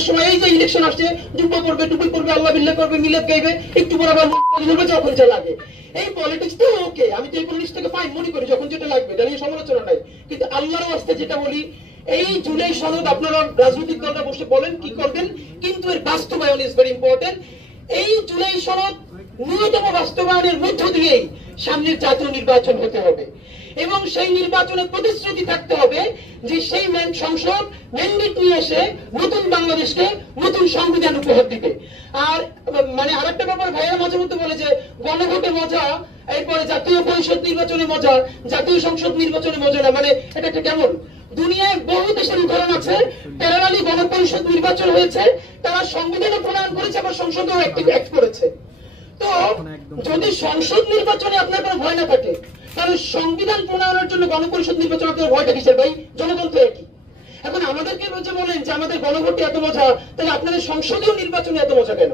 সময় এই যে ইলেকশন আসছে, জুব্বা পড়বে, টুপি পড়বে, আল্লাহ বিল্লাহ করবে, মিলাদ গাইবে, একটু পর আবার ধরবে যখন যা লাগে। এই পলিটিক্স তো ওকে, আমি তো এই পলিটিক্সটাকে ফাইন মনে করি, যখন যেটা লাগবে, এটা নিয়ে সমালোচনা নাই। কিন্তু আল্লাহর ওয়াস্তে যেটা বলি, এই জুলাই সনদ আপনারা রাজনৈতিক দলরা বসে বলেন কি করবেন, কিন্তু এর বাস্তবায়ন ইজ ভেরি ইম্পর্টেন্ট। এই জুলাই সনদ ন্যূনতম বাস্তবায়নের মধ্য দিয়েই সামনের জাতীয় নির্বাচন হতে হবে এবং সেই নির্বাচনের প্রতিশ্রুতি থাকতে হবে যে সেই সংসদ ম্যান্ডেট নিয়ে এসে নতুন বাংলাদেশকে নতুন সংবিধান উপহার দিবে। আর মানে আরেকটা ব্যাপার ভাইয়েরা মাঝে মধ্যে বলে যে গণভোটে মজা, এরপরে জাতীয় পরিষদ নির্বাচনে মজা, জাতীয় সংসদ নির্বাচনে মজা না। মানে এটা একটা কেমন, দুনিয়ায় বহু দেশের উদাহরণ আছে প্যারালালি গণপরিষদ নির্বাচন হয়েছে, তারা সংবিধানও প্রণয়ন করেছে, আবার সংসদেও অ্যাক্ট করেছে। তো যদি সংসদ নির্বাচনে আপনার কোনো ভয় না থাকে, তাহলে সংবিধান প্রণয়নের জন্য গণপরিষদ নির্বাচন আপনার ভয়টা কিসের ভাই? জনগণ তো একই। এখন আমাদেরকে বলেন যে আমাদের গণভোটে এত মজা, তাহলে আপনাদের সংসদীয় নির্বাচনে এত মজা কেন?